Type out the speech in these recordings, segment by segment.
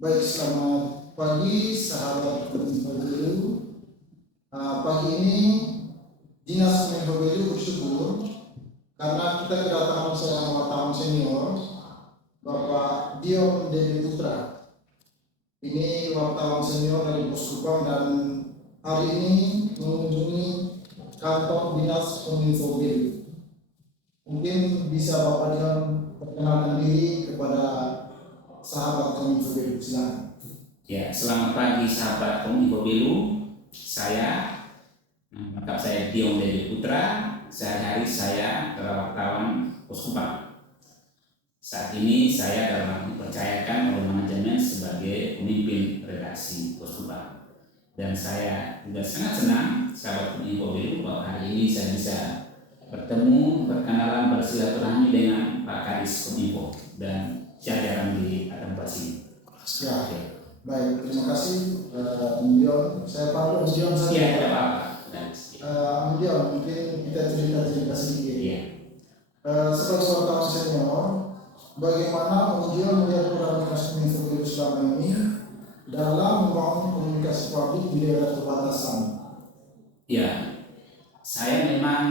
Baik, selamat pagi sahabat Kominfo. Pagi ini Dinas Kominfo bersyukur karena kita kedatangan seorang wartawan senior, Bapak Dion Dewi Putra. Ini wartawan senior dari Poskupang dan hari ini mengunjungi kantor Dinas Kominfo. Mungkin bisa Bapak Dion perkenalkan diri kepada sahabat Kominfo. Silakan. Ya, selamat pagi sahabat Kominfo. Saya Dion Dewi Putra. Sehari-hari saya adalah wartawan Poskupang. Saat ini saya dipercayakan oleh manajemen sebagai pemimpin redaksi Poskupang. Dan saya juga sangat senang sahabat Kominfo bahwa hari ini saya bisa bertemu, berkenalan, bersilaturahmi dengan Pak Kadis Kominfo dan jajaran di tempat sini. Ya. Baik, terima kasih Dion. Saya panggil Dion saja. Iya, tidak apa-apa. Dion, mungkin kita cerita sedikit. Iya. Sebagai wartawan senior, bagaimana Dion melihat peran Kominfo selama ini dalam membangun komunikasi publik di daerah perbatasan? Ya, saya memang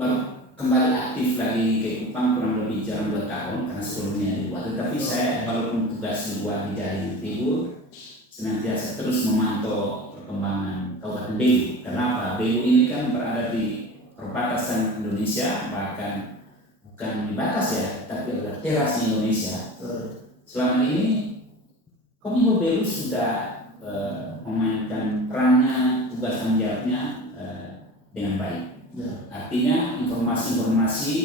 baru kembali aktif lagi ke Kupang kurang lebih jalan 2 tahun karena sebelumnya di luar. Tetapi saya walaupun tugas di luar di Jawa Timur senantiasa terus memantau perkembangan Kabupaten Belu. Kenapa? Belu ini kan berada di perbatasan Indonesia, bahkan bukan di batas ya, tapi adalah teras Indonesia. Selama ini Kominfo Belu sudah memainkan perannya, tugas tanggung jawabnya dengan baik. Ya. Artinya informasi-informasi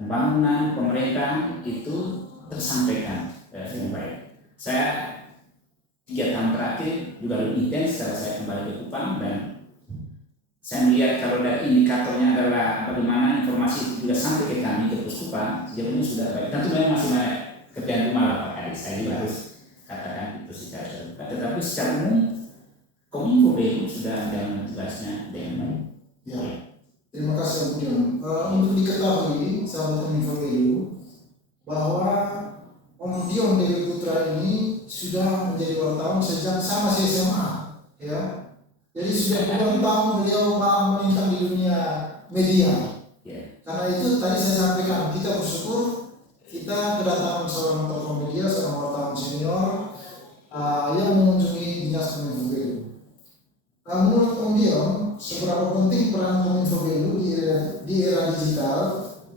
pembangunan pemerintah itu tersampaikan dengan baik. Saya 3 tahun terakhir juga lebih intens setelah saya kembali ke Kupang, dan saya melihat kalau dari indikatornya adalah bagaimana informasi itu juga sampai ke kami ke Poskupang, sejauh ini sudah baik. Tentu memang masih banyak kerjaan rumah lah Pak Kadis, saya juga harus katakan itu secara terbuka. Tetapi secara umum Kominfo Belu sudah menjalankan tugasnya dengan baik. Ya, terima kasih Dion. Untuk diketahui sahabat Kominfo bahwa Om Dion Dewi Putra ini sudah menjadi wartawan sejak sama si SMA, ya. Jadi sudah puluhan tahun beliau melintang di dunia media. Yeah. Karena itu tadi saya sampaikan, kita bersyukur kita kedatangan seorang tokoh media, seorang wartawan senior yang mengunjungi Dinas Kominfo. Menurut Om Dion, seberapa penting peran Kominfo di era digital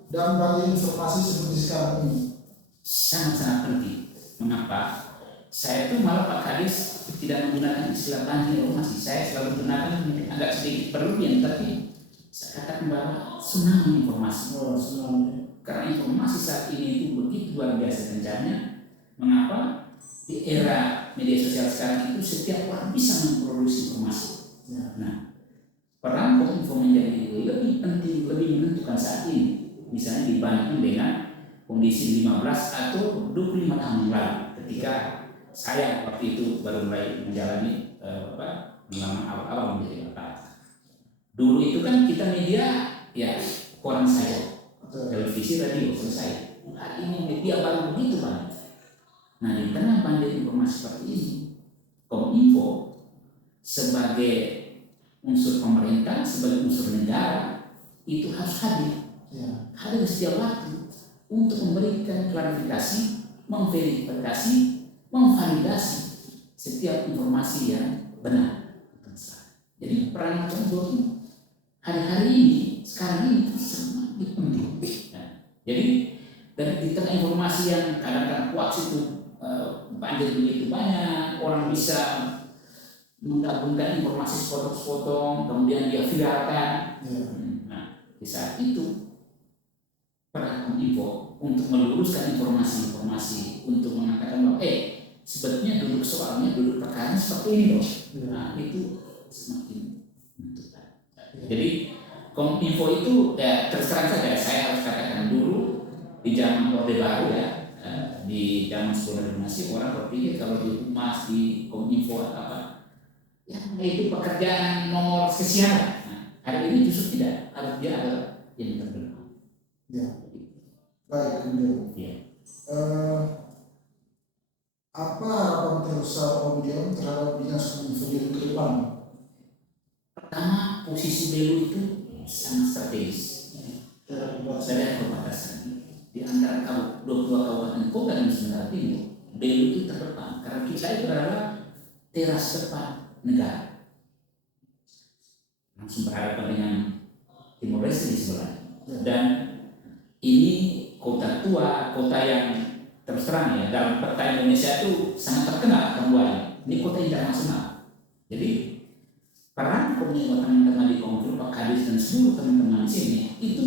dan bagi informasi seperti sekarang ini? Sangat-sangat penting. Mengapa? Saya itu malah Pak Kadis tidak menggunakan istilah banjir informasi. Saya selalu menggunakan agak sedikit berlebihan, tapi saya katakan bahwa tsunami informasi. Karena informasi saat ini itu begitu luar biasa kencangnya. Mengapa? Di era media sosial sekarang itu setiap orang bisa memproduksi informasi. Nah, peran Kominfo menjadi lebih penting, lebih menentukan saat ini. Misalnya dibandingkan dengan kondisi 15 atau 25 tahun yang lalu, ketika saya waktu itu baru mulai menjalani pengalaman awal-awal menjadi wartawan. Dulu itu kan kita media ya koran saja, televisi, radio selesai. Hari ini media baru begitu banyak. Nah, di tengah banjir informasi seperti ini, Kominfo sebagai unsur pemerintah, sebagai unsur negara itu harus hadir, hadir setiap waktu untuk memberikan klarifikasi, memverifikasi, memvalidasi setiap informasi yang benar. Jadi peran Kominfo hari-hari ini, sekarang ini sangat penting. Jadi di tengah informasi yang kadang-kadang hoax itu banjir begitu banyak, orang bisa menggabungkan informasi sepotong-sepotong, kemudian dia viralkan. Nah, di saat itu peran Kominfo untuk meluruskan informasi-informasi, untuk mengatakan bahwa sebetulnya duduk soalnya, duduk perkara seperti ini loh. Nah, itu semakin menentukan. Jadi Kominfo itu ya terus terang saja saya harus katakan, dulu di zaman Orde Baru ya, di zaman sebelum reformasi orang berpikir kalau di humas, di Kominfo atau apa, ya itu pekerjaan nomor spesial. Nah, hari ini justru tidak, harus dia ada yang terbentuk. Ya. Baik, kemudian. Ya. apa harapan terbesar Om Dion terhadap dinas kominfo Belu ke depan? Pertama, posisi Belu itu sangat strategis dari perbatasan di antara 22 kabupaten kota di Nusa Timur. Belu itu terdepan karena kita itu adalah teras depan negara, langsung berhadapan dengan Timor Leste di sebelah. Dan ini kota tua, kota yang terus terang ya dalam peta Indonesia itu sangat terkenal Kambuaya. Ini kota internasional. Jadi peran teman-teman di Kominfo, Pak Kadis dan seluruh teman-teman di sini itu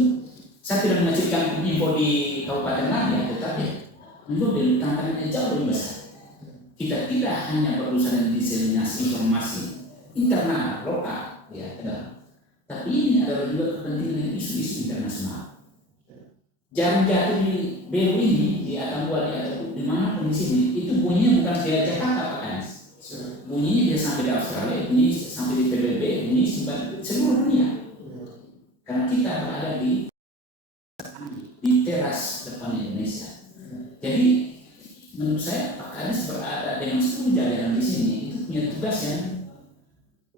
saya tidak mengecilkan info di kabupaten lain ya, tetapi info di tantangannya jauh lebih besar. Kita tidak hanya berurusan dengan diseminasi informasi internal lokal ya, tapi ini adalah juga kepentingan isu-isu internasional. Jarum jatuh di Belu ini di Atambua di mana pun di sini itu bunyinya bukan di Jakarta Pak Kadis. Bunyinya dia sampai di Australia, bunyi sampai di PBB, bunyi sampai seluruh dunia. Karena kita berada di teras depan Indonesia. Jadi menurut saya Pak Kadis berada dengan 10 jajaran di sini itu punya tugas yang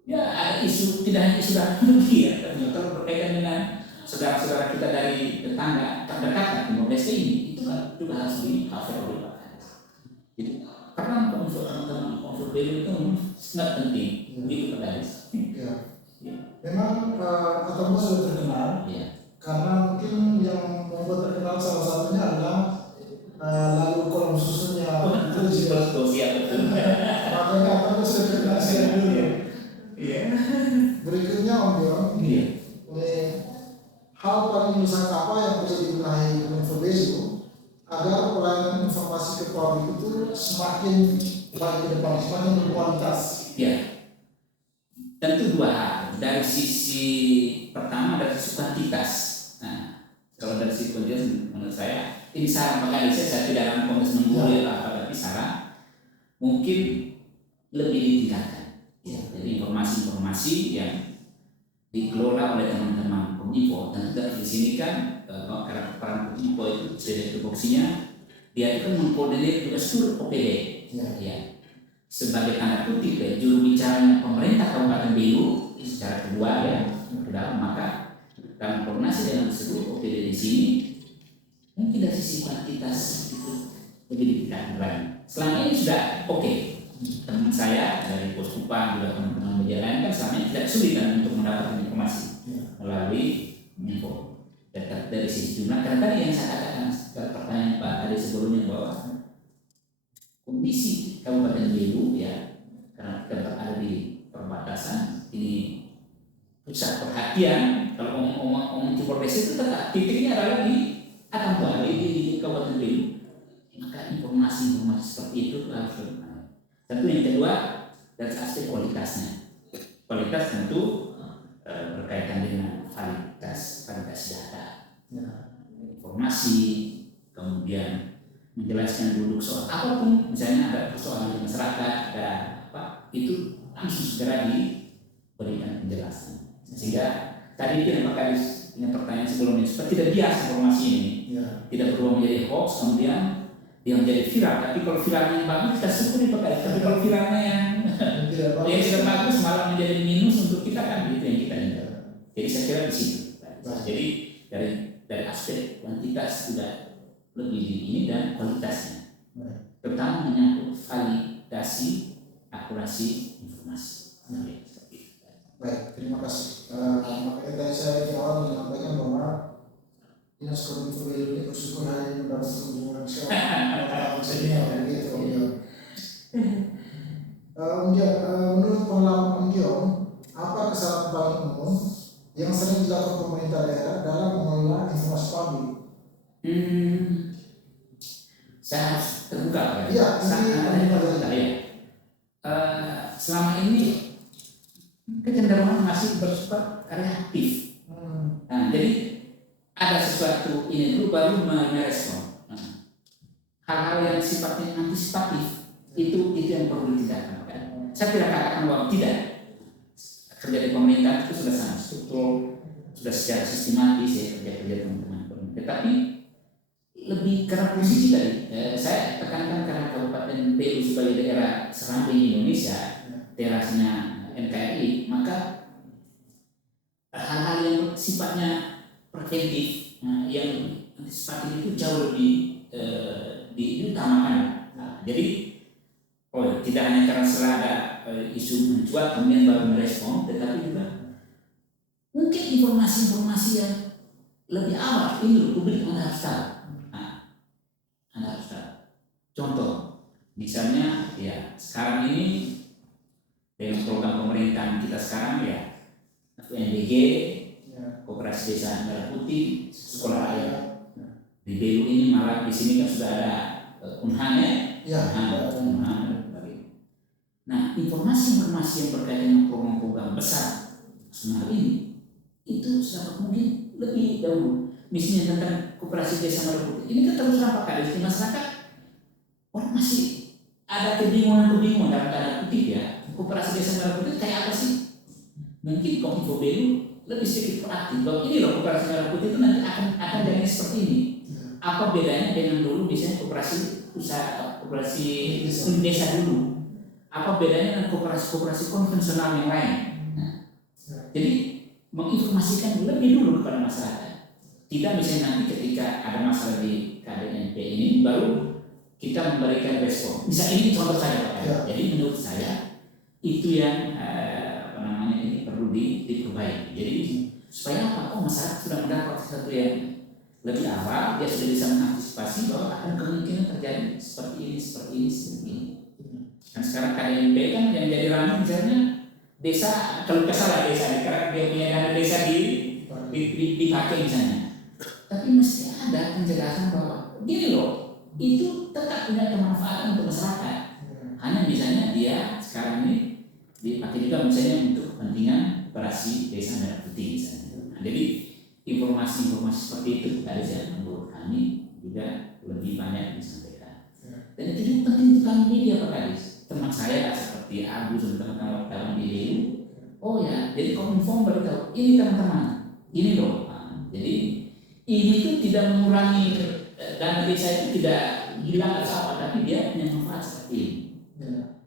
ya ada isu, tidak hanya isu dalam negeri ya, tapi kalau berkaitan dengan saudara-saudara kita dari tetangga terdekat Timor Leste ini itu kan juga harus di-cover oleh Pak Kadis. Jadi karena teman-teman konsul Belu itu sangat penting begitu Pak Kadis. Ya. Memang Atambua sudah terkenal. Ya. Karena mungkin yang membuat terkenal salah satunya adalah lalu kolom susunya itu juga. Betul. Makanya Atambua sudah terkenal sekali dulu. Iya. Berikutnya Om Dion, Iya. hal paling mendesak apa yang bisa dibenahi Kominfo Belu agar pelayanan informasi ke publik itu semakin baik ke depan, semakin berkualitas. Ya. Tentu dua hal. Dari sisi pertama dari sisi kuantitas. Nah, kalau dari sisi kuantitas menurut saya ini saran Pak Kadis, saya tidak dalam konteks menggurui atau apa, tapi saran mungkin lebih ditingkatkan. Ya, jadi informasi-informasi yang dikelola oleh teman-teman Kominfo dan di sini kan karena peran Kominfo itu sebagai tupoksinya dia itu mengkoordinir juga seluruh OPD. Ya. Sebagai tanda kutip ya, juru bicaranya pemerintah Kabupaten Belu secara kedua ya, maka dalam koordinasi dengan seluruh OPD di sini mungkin dari sisi kuantitas itu lebih ditingkatkan lagi. Selama ini sudah oke. Teman saya dari Pos Kupang juga teman-teman media lain kan selama ini tidak kesulitan untuk mendapatkan informasi melalui info dari sisi jumlah. Karena tadi yang saya katakan pertanyaan Pak tadi sebelumnya bahwa kondisi Kabupaten Belu ya karena kita berada di perbatasan ini pusat perhatian. Kalau ngomong Timor Leste itu tetap titiknya adalah di Atambua di Kabupaten Belu. Maka informasi seperti itu harus bermanfaat. Tentu yang kedua dari aspek kualitasnya. Kualitas tentu berkaitan dengan validitas data, informasi, kemudian menjelaskan duduk soal apapun, misalnya ada persoalan di masyarakat, ada apa, itu langsung segera diberikan penjelasan. Sehingga tadi itu yang Pak Kadis punya pertanyaan sebelumnya, supaya tidak bias informasi ini, tidak berubah menjadi hoax, kemudian dia menjadi viral. Tapi kalau viralnya yang bagus kita syukuri Pak Kadis. Tapi kalau viralnya yang tidak bagus malah menjadi minus untuk kita kan itu yang kita ingat. Jadi saya kira di situ. Jadi dari aspek kuantitas sudah lebih di ini dan kualitasnya, terutama menyangkut validasi akurasi informasi. Baik, terima kasih. Makanya tadi saya di awal menyampaikan bahwa Dinas Kominfo Belu ini bersyukur hanya mendapat kunjungan senior begitu Om Dion. Menurut pengalaman Om Dion, apa kesalahan paling umum yang sering dilakukan pemerintah daerah dalam mengelola informasi publik? Saya harus terbuka ya. Selama ini kecenderungan masih bersifat reaktif. Nah, jadi ada sesuatu ini dulu baru merespon. Hal-hal yang sifatnya antisipatif itu yang perlu ditingkatkan. Saya tidak katakan bahwa tidak. Kerja di pemerintah itu sudah sangat struktur, sudah secara sistematis ya kerja teman-teman. Tetapi lebih karena posisi tadi, saya tekankan karena Kabupaten Belu sebagai daerah serambi Indonesia, daerahnya NKRI, maka hal-hal yang sifatnya preventif, yang antisipatif itu jauh lebih diutamakan. Jadi, tidak hanya karena setelah ada isu mencuat kemudian baru merespon, tetapi juga mungkin informasi-informasi yang lebih awal ini publik Anda harus tahu. Anda harus tahu. Contoh, misalnya ya sekarang ini dengan program pemerintahan kita sekarang ya UNBG, Koperasi Desa Merah Putih, Sekolah Rakyat. Di Belu ini malah di sini kan sudah ada Unhan ya, Unhan. Nah, informasi-informasi yang berkaitan dengan program-program besar nasional ini itu sangat mungkin lebih dahulu. Misalnya tentang Koperasi Desa Merah Putih, ini kan terus nampak kali di masyarakat orang masih ada kebingungan dalam tanda kutip ya. Koperasi Desa Merah Putih kayak apa sih? Mungkin Kominfo Belu lebih sedikit proaktif. Bahwa ini loh Koperasi Merah Putih itu nanti akan jadi seperti ini. Apa bedanya dengan dulu misalnya koperasi usaha koperasi desa dulu? Apa bedanya dengan koperasi konvensional yang lain? Nah, jadi menginformasikan lebih dulu kepada masyarakat. Tidak misalnya nanti ketika ada masalah di KDNP ini baru kita memberikan respon. Bisa ini contoh saja Pak. Jadi menurut saya itu yang ini perlu diperbaiki. Jadi supaya apa? Masyarakat sudah mendapat sesuatu yang lebih awal, dia sudah bisa mengantisipasi bahwa akan kemungkinan terjadi seperti ini. Dan sekarang KDNP kan yang jadi ramai misalnya desa, kalau salah desa, karena dia punya dana desa dipakai misalnya. Tapi mesti ada penjelasan bahwa gini loh, itu tetap punya kemanfaatan untuk masyarakat. Hanya misalnya dia sekarang ini dipakai juga misalnya untuk kepentingan operasi Desa Merah Putih misalnya. Nah, jadi informasi-informasi seperti itu harusnya menurut kami juga lebih banyak disampaikan. Dan itu juga penting untuk kami media Pak Kadis. Teman saya seperti Agus dan teman-teman di BU, oh ya, jadi Kominfo beritahu ini teman-teman, ini loh. Nah, jadi ini tuh tidak mengurangi dana desa itu tidak hilang atau apa, tapi dia punya manfaat seperti ini.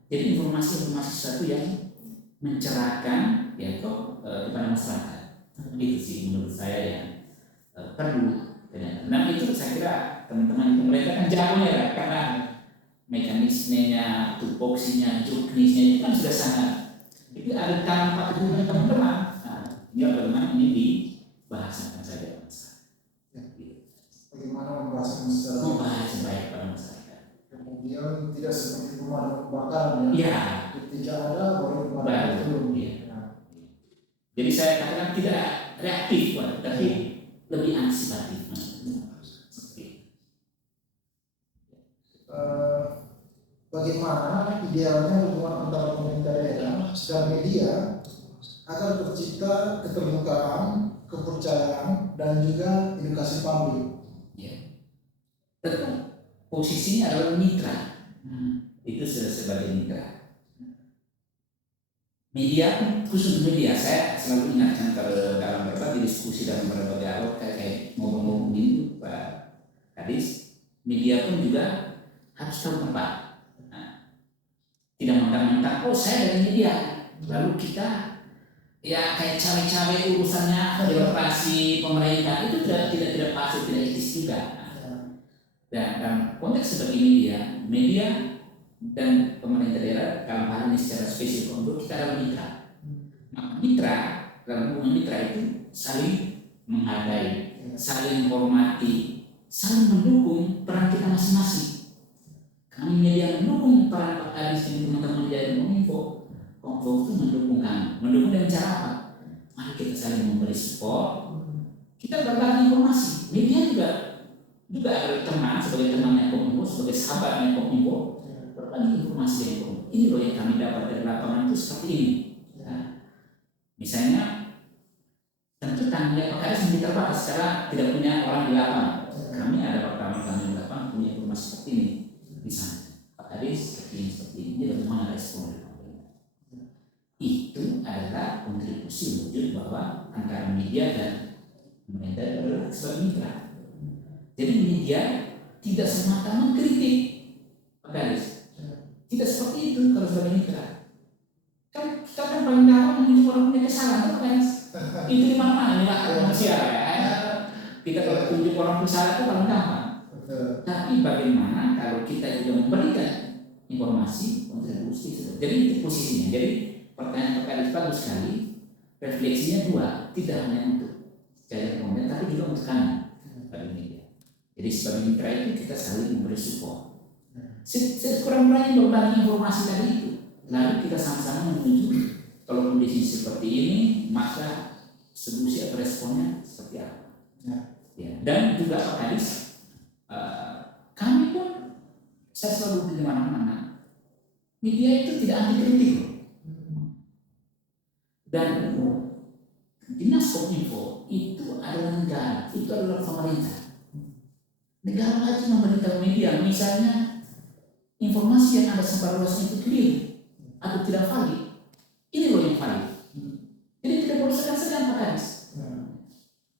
Jadi informasi-informasi sesuatu yang mencerahkan ya kepada masyarakat. Itu sih menurut saya yang perlu. Nah itu saya kira teman-teman pemerintah kan jago ya, karena mekanismenya, tupoksinya, juknisnya itu kan sudah sangat. Itu ada tangan teman-teman. Nah, ya bagaimana ini dibahasakan saja bagaimana membahasakan secara baik pada masyarakat. Kemudian tidak seperti pemadam kebakaran ya. Ketika ada baru pemadam itu. Jadi saya katakan tidak reaktif, tapi lebih antisipatif. Bagaimana idealnya hubungan antara pemerintah daerah dan media agar tercipta keterbukaan, kepercayaan, dan juga edukasi publik. Tentu posisinya adalah mitra. Itu sebagai mitra. Media, khusus media, saya selalu ingatkan kalau dalam berbagai diskusi dalam berbagai dialog kayak ngomong-ngomong ini Pak Kadis, media pun juga harus tahu tempat. Tidak mentang-mentang, oh saya dari media, lalu kita ya kayak cawe-cawe urusannya birokrasi pemerintah itu tidak pasti, tidak etis juga. Dan dalam konteks sebagai media dan pemerintah daerah dalam hal ini secara spesifik untuk kita adalah mitra. Maka mitra dalam hubungan mitra itu saling menghargai, saling menghormati, saling mendukung peran kita masing-masing. Kami media mendukung peran Pak Kadis dan teman-teman dari Kominfo. Kominfo itu mendukung kami. Mendukung dengan cara apa? Mari kita saling memberi support. Kita berbagi informasi. Media juga ada teman sebagai temannya Kominfo, sebagai sahabatnya Kominfo, berbagi informasi yang Kominfo. Ini loh yang kami dapat dari lapangan itu seperti ini. Nah, misalnya tentu tanggung Pak Kadis lebih terbatas karena tidak punya orang di lapangan. Kami ada pertama kami di lapangan punya informasi seperti ini. Misalnya Pak Kadis seperti ini bagaimana respon dari pemerintah. Itu adalah kontribusi wujud bahwa antara media dan pemerintah adalah sebagai mitra. Jadi media tidak semata mengkritik, Pak Kadis. Tidak seperti itu kalau sebagai mitra. Kan kita kan paling gampang menunjuk orang punya kesalahan, Pak Kadis. Itu di mana-mana, di hak manusia ya. Kita kalau tunjuk orang bersalah itu paling gampang. Tapi bagaimana kalau kita juga memberikan informasi, kontribusi, jadi itu posisinya. Jadi pertanyaan Pak Kadis bagus sekali. Refleksinya dua, tidak hanya untuk jalan komentar, tapi juga untuk kami pada media. Jadi sebagai mitra itu kita saling memberi support. Sekurang-kurangnya berbagi informasi tadi itu. Lalu kita sama-sama menuju kalau kondisi seperti ini, maka solusi atau responnya seperti apa. Ya. Dan juga Pak Kadis, kami pun saya selalu di mana-mana. Media itu tidak anti kritik. Dan Dinas Kominfo itu adalah negara, itu adalah pemerintah. Negara wajib memberitahu media, misalnya informasi yang ada sebarluasnya itu keliru atau tidak valid. Ini loh yang valid. Jadi tidak boleh segan-segan Pak Kadis.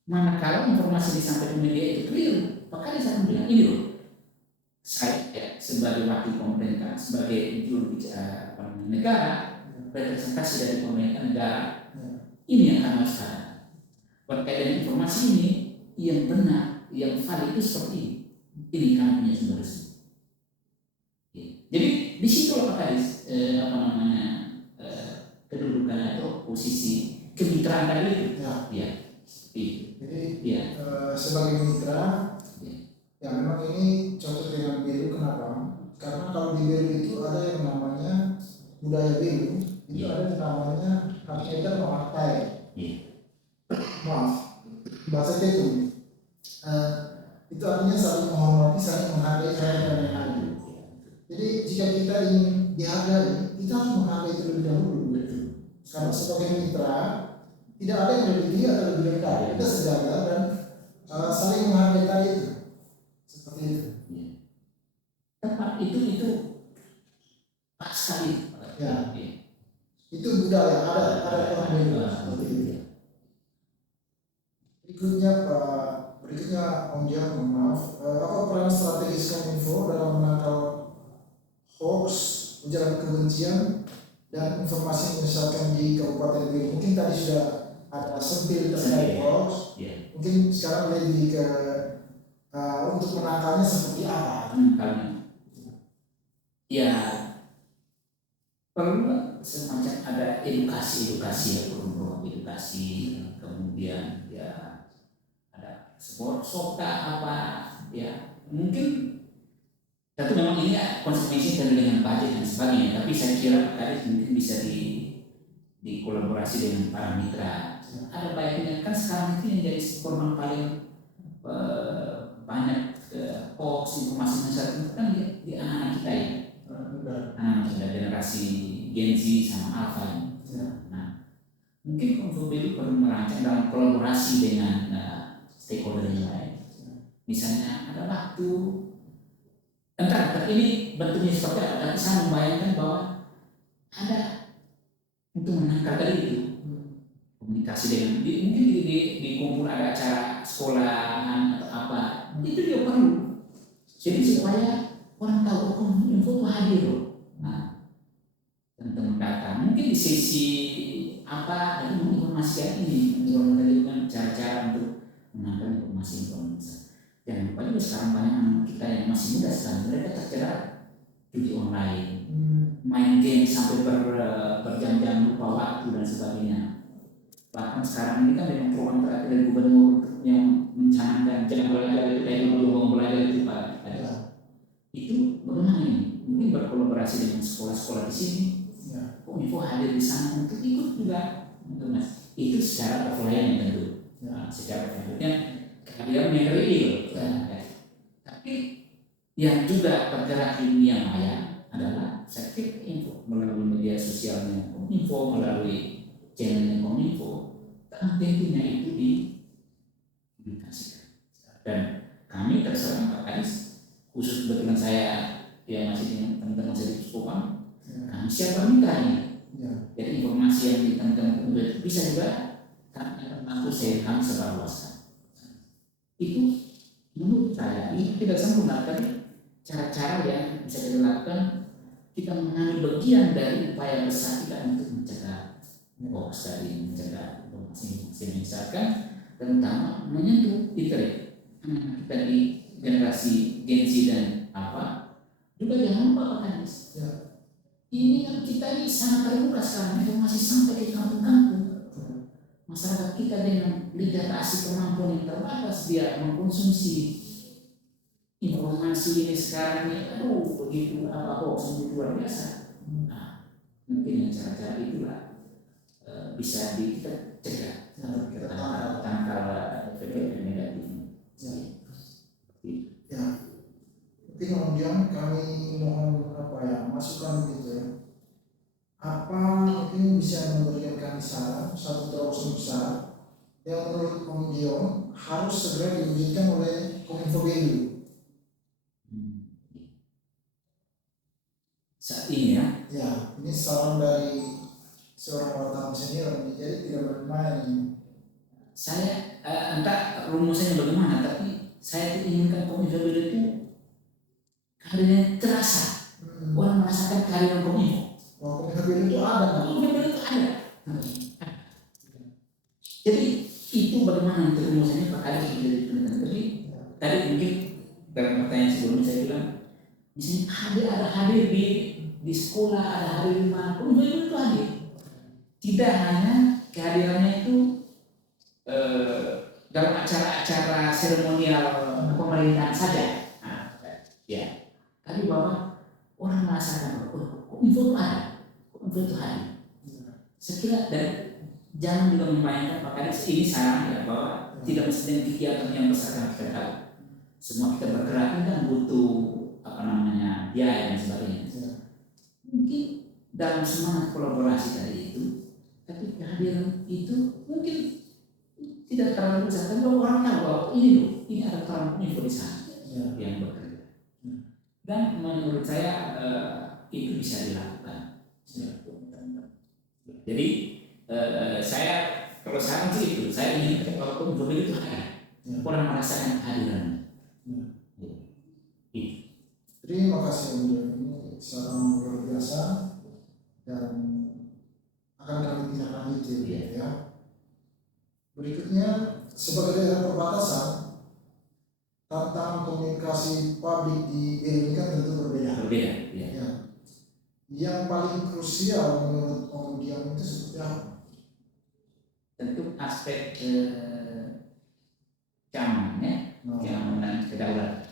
Manakala informasi disampaikan media itu keliru, Pak Kadis akan bilang ini loh. Saya sebagai wakil pemerintah, sebagai juru bicara negara, representasi dari pemerintah negara, ini yang kami harus katakan. Berkaitan informasi ini yang benar, yang valid itu seperti ini. Ini kami punya sumber resmi. Jadi di situ Pak Kadis kedudukan atau posisi kemitraan tadi itu. Ya. Jadi sebagai mitra, ya memang ini cocok dengan Belu. Kenapa? Karena kalau di Belu itu ada yang namanya budaya Belu, itu ada yang namanya hak edar memakai. Maaf, bahasa itu. Itu artinya saling menghormati, saling menghargai dan lain-lain. Jadi jika kita ingin dihargai, kita harus menghargai terlebih dahulu. Karena sebagai mitra, tidak ada yang lebih tinggi atau lebih rendah. Kita sejaga dan saling menghargai tadi itu. Seperti itu. Tepat itu pas sekali. Ya. Itu budaya, ada orang Belu seperti itu. Berikutnya Om Jihan, mohon maaf. Apa peran strategis Kominfo dalam menangkal hoax, ujaran kebencian, dan informasi menyesatkan di Kabupaten Belu? Mungkin tadi sudah ada sempil terkait hoax. Mungkin sekarang lebih ke untuk menangkalnya seperti apa? Ya, perlu semacam ada edukasi ya, program edukasi, kemudian ya ada sport sota apa ya, mungkin tapi memang ini konsekuensi dengan budget dan sebagainya. Tapi saya kira Pak Kadis mungkin bisa dikolaborasi dengan para mitra. Ada baiknya kan sekarang itu yang jadi korban paling banyak hoax, informasi masyarakat itu kan di anak-anak kita ya. Anak-anak kita generasi Gen Z sama Alpha. Nah, mungkin Kominfo Belu perlu merancang dalam kolaborasi dengan stakeholder yang lain. Misalnya ada waktu, entah ini bentuknya seperti apa, tapi saya membayangkan bahwa ada untuk menangkal tadi itu komunikasi dengan mungkin di kumpul ada acara sekolahan atau apa, itu dia perlu. Jadi supaya orang tahu Kominfo itu hadir loh. Nah, teman-teman datang mungkin di sesi apa dan menginformasikan ini, menginformasikan cara-cara untuk menangkap informasi. Jangan lupa juga sekarang banyak anak kita yang masih muda sekali, mereka terjerat judi online, main game sampai berjam-jam lupa waktu dan sebagainya. Bahkan sekarang ini kan memang program terakhir dari gubernur yang mencanangkan jangan belajar itu kayak dulu belajar itu Pak. Itu bagaimana ini? Mungkin berkolaborasi dengan sekolah-sekolah di sini. Kominfo hadir di sana untuk ikut juga. Itu secara offline tentu. Secara offline kehadiran yang real. Tapi yang juga bergerak di dunia maya adalah sektor info melalui media sosialnya Kominfo, melalui channelnya Kominfo. Tentunya itu dipublikasikan. Dan kami terserah Pak Kadis, khusus kebetulan saya yang masih dengan teman-teman saya di Kupang, kami siapa mitranya. Jadi informasi yang di teman-teman bisa juga kami mampu kami sebarluaskan. Itu menurut saya ini tidak sempurna, tapi cara-cara yang bisa kita lakukan, kita mengambil bagian dari upaya besar kita untuk mencegah hoax tadi, mencegah informasi misalkan, terutama menyentuh internet kita di generasi Gen Z dan apa juga jangan lupa Pak Kadis. Ya. Ini kan kita ini sangat terbuka sekarang, informasi sampai ke kampung-kampung. Masyarakat kita dengan literasi kemampuan yang terbatas dia mengkonsumsi informasi ini sekarang ini, begitu apa hoax yang luar biasa. Nah, mungkin cara-cara itulah bisa kita cegah atau kita tangkal efek negatif. Ya. Tapi kemudian kami mohon masukan gitu ya. Apa mungkin bisa memberikan kami saran satu terobosan besar yang menurut Om Dion harus segera diwujudkan oleh Kominfo BU. Saat ini ya. Ya, ini saran dari seorang wartawan senior, jadi tidak bermain. Saya entah rumusnya bagaimana, tapi saya inginkan Kominfo BU itu kehadirannya terasa. Orang merasakan kehadiran Kominfo. Kominfo BU itu ada. Kominfo itu ada. Jadi itu bagaimana untuk rumusnya Pak Kadis sudah ditentukan. Tapi tadi mungkin dalam pertanyaan sebelumnya saya bilang, misalnya ada hadir di sekolah, ada hadir di mana, Kominfo itu hadir. Tidak hanya kehadirannya itu dalam acara-acara seremonial pemerintahan saja. Ya. Tapi bahwa orang merasakan Kominfo itu ada, Kominfo itu hadir. Saya kira dan jangan juga membayangkan Pak Kadis ini saran ya bahwa tidak mesti dengan kegiatan yang besar yang kita tahu. Semua kita bergerak ini kan butuh biaya dan sebagainya. Mungkin dalam semangat kolaborasi tadi itu, tapi kehadiran itu mungkin tidak terlalu besar. Tapi orang tahu bahwa ini ada orang Kominfo di sana yang bekerja. Dan menurut saya itu bisa dilakukan. Jadi saya kalau saran sih itu, saya ingin kalau Kominfo itu ada, orang merasakan kehadirannya. Terima kasih Om Dion, ini saran luar biasa dan akan kami tindak lanjuti ya. Berikutnya sebagai daerah perbatasan, tantangan komunikasi publik di BU ini kan tentu berbeda. Ya. Yang paling krusial menurut Om Dion itu seperti apa? Tentu aspek keamanannya, keamanan kedaulatan.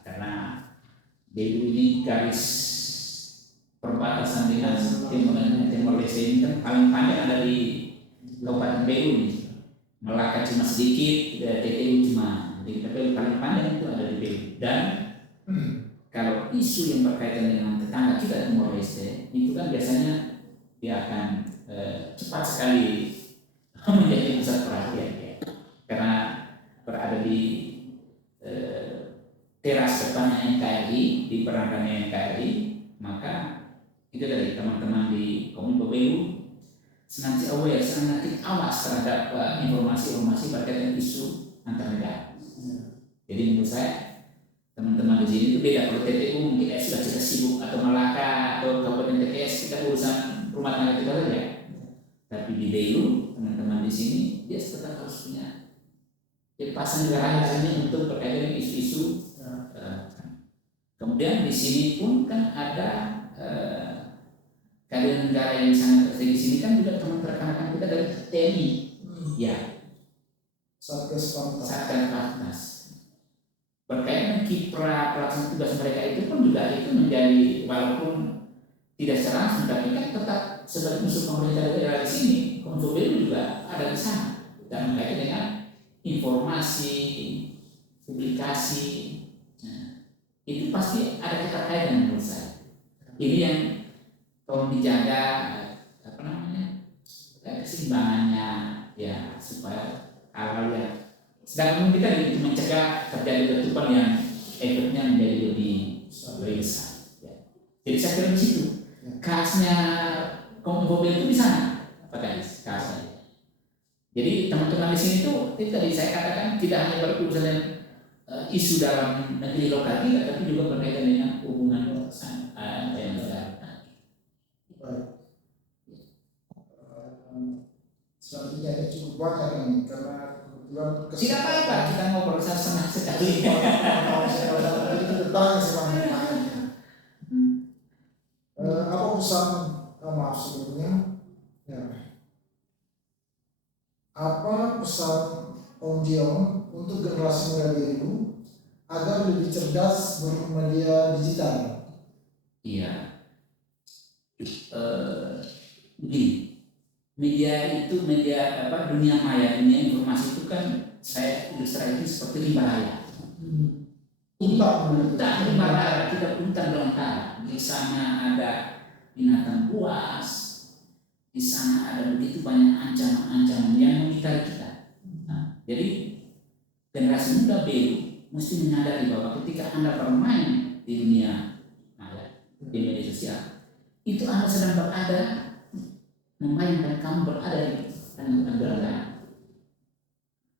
Karena BU ini garis perbatasan dengan Timor Leste ini kan paling panjang ada di Kabupaten BU ini. Melaka cuma sedikit, TTU cuma, tapi paling panjang itu ada di BU. Dan kalau isu yang berkaitan dengan tetangga kita Timor Leste itu kan biasanya dia akan cepat sekali menjadi pusat perhatian ya. Karena berada di teras depannya NKRI, di berangkatnya NKRI, maka itu dari teman-teman di Kominfo BU senantiasa aware, senantiasa awas terhadap informasi-informasi berkaitan isu antar negara. Jadi menurut saya teman-teman di sini itu beda. Kalau TTU mungkin sudah kita sibuk atau Malaka atau Kabupaten TTS kita urusan rumah tangga kita saja. Tapi di BU teman-teman di sini dia tetap harus punya pasang juga rasanya untuk berkaitan dengan isu-isu. Kemudian di sini pun kan ada kehadiran negara yang sangat tertinggi di sini kan juga teman rekan-rekan kita dari TNI. Ya. Satgas Pantas. Berkaitan kiprah pelaksana tugas mereka itu pun juga itu menjadi walaupun tidak secara langsung tapi kan tetap sebagai musuh pemerintah daerah di sini. Kominfo BU juga ada di sana dan berkaitan dengan informasi, publikasi, itu pasti ada keterkaitan menurut saya. Ini yang tolong dijaga keseimbangannya ya supaya hal-hal yang sedangkan kita itu mencegah terjadi letupan yang efeknya menjadi lebih besar. Ya. Jadi saya kira di situ khasnya Kominfo BU itu di sana, Pak Kadis, khasnya. Jadi teman-teman di sini tuh tadi saya katakan tidak hanya berurusan dengan isu dalam negeri lokal kita, tapi juga berkaitan dengan hubungan yang negara. Baik. Selanjutnya ini cukup banyak ini karena kebetulan Tidak apa-apa kita ngobrol senang sekali. jadi kita tanya semuanya tanya. Apa pesan maaf sebelumnya? Ya. Apa pesan Om Dion untuk generasi muda BRI agar lebih cerdas bermedia digital? Iya. Begini. Media itu dunia maya, dunia informasi itu kan saya ilustrasi seperti rimba raya. Unta rimba raya, kita unta belantara. Di sana ada binatang buas, di sana ada begitu banyak ancaman-ancaman yang mengitari kita. Nah, jadi generasi muda baru mesti menyadari bahwa ketika Anda bermain di dunia maya, di media sosial, itu Anda sedang berada memainkan kamu berada di tengah belakang.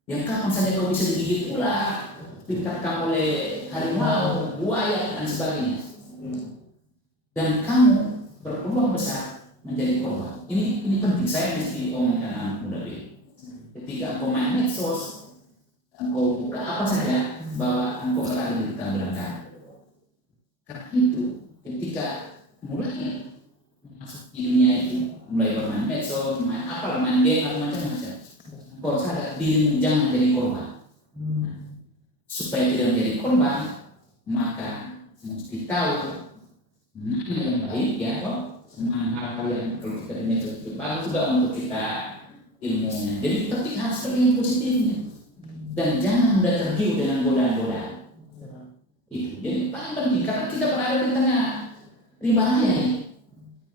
Yang kapan saja kau bisa digigit ular, diterkam oleh harimau, buaya dan sebagainya. Dan kamu berpeluang besar menjadi korban. Ini penting, saya mesti omongkan anak muda ini. Ketika engkau main medsos, engkau buka apa saja, bahwa engkau berada di tengah belakang. Karena itu, ketika mulai masuk di dunia itu, mulai bermain medsos, main game, macam-macam. Kau sadar dirimu jangan menjadi korban. Supaya tidak menjadi korban, maka mesti tahu mana yang baik ya, hal-hal yang kalau kita di medsos itu bagus juga untuk kita ilmunya. Jadi petik hasil yang positifnya dan jangan mudah tergiur dengan godaan-godaan. Itu jadi paling penting karena kita berada di tengah rimba raya ini.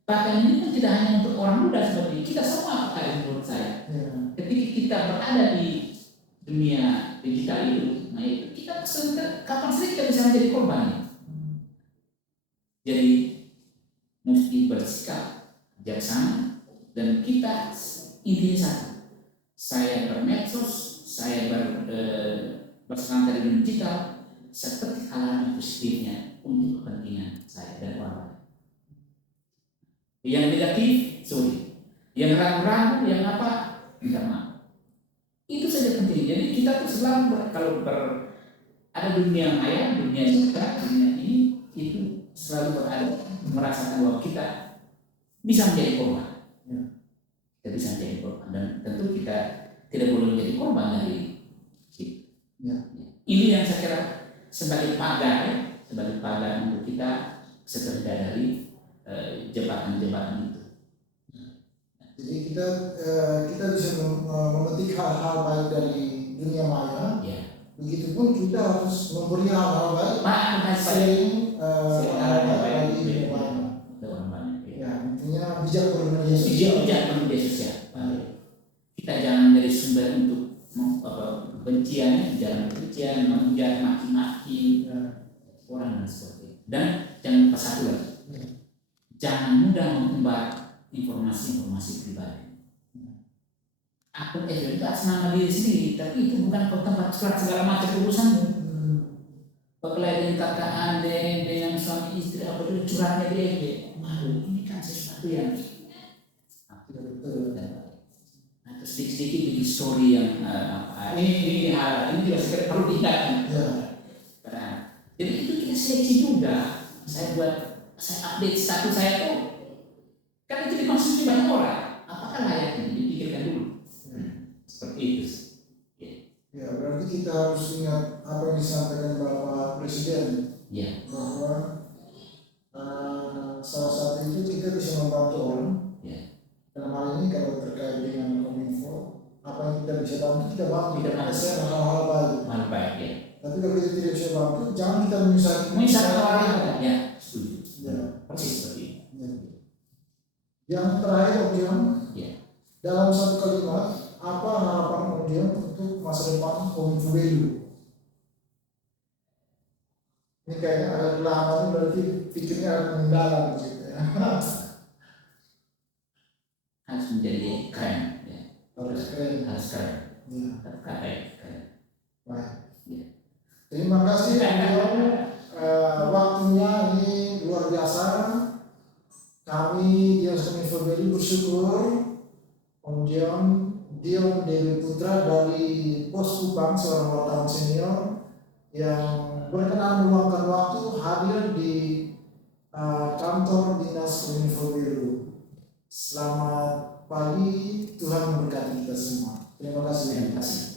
Bahkan ini kan tidak hanya untuk orang muda seperti kita semua, menurut saya. Ketika kita berada di dunia digital itu, nah itu kita kapan saja kita bisa menjadi korban. Jadi mesti bersikap bijaksana dan kita intinya satu. Saya bermedsos, saya berselancar di digital, seperti hal yang positifnya untuk kepentingan saya dan orang lain. Yang negatif, sorry. Yang ragu-ragu, yang apa, minta maaf. Itu saja penting. Jadi kita tuh selalu ada dunia maya, dunia nyata, dunia ini itu selalu berada merasakan bahwa kita bisa menjadi korban. Kita bisa menjadi korban dan tentu kita tidak boleh menjadi korban dari itu. Ini yang saya kira sebagai pagar untuk kita seterhindar dari jebakan-jebakan itu. Jadi kita bisa memetik hal-hal baik dari dunia maya. Begitupun kita harus memberi hal-hal baik selain hal-hal baik di dunia maya. Ya, intinya bijak bermedia sosial. Kita jangan dari sumber untuk kebencian, jangan kebencian, menghujat, maki-maki orang dan sebagainya. Dan jangan lupa satu lagi. Jangan mudah mengumbar informasi-informasi pribadi. Akun FB itu atas nama diri sendiri, tapi itu bukan tempat surat segala macam urusanmu. Perkelahian kakak dengan suami istri apa itu curhatnya di FB. Waduh, ini kan sesuatu yang betul. Nah, terus sedikit bikin story yang ini juga sekedar perlu diingatkan. Jadi itu kita seleksi juga. Saya update status saya tuh kan itu dikonsumsi banyak orang. Apakah layak ini dipikirkan dulu? Seperti itu. Ya, berarti kita harus ingat apa yang disampaikan Bapak Presiden. Bahwa salah satu itu kita bisa membantu orang. Dalam hal ini kalau terkait dengan Kominfo, apa yang kita bisa bantu kita bantu. Kita share hal-hal baik. Tapi kalau kita tidak bisa bantu, jangan kita menyusahkan orang. Setuju. Persis seperti itu. Yang terakhir, Om Dion, dalam satu kalimat, apa harapan Om Dion untuk masa depan Kominfo BRI? Ini kayaknya ada ulangan, berarti pikirnya ada mendalam gitu ya. Harus menjadi keren. Harus keren. Keren. Baik. Terima kasih beliau, waktunya ini luar biasa. Kami Dinas Kominfo BRI bersyukur kemudian Dion Dewi Putra dari Pos Kupang, seorang wartawan senior yang berkenan meluangkan waktu hadir di kantor Dinas Kominfo BRI. Selamat pagi, Tuhan memberkati kita semua. Terima kasih. Terima kasih.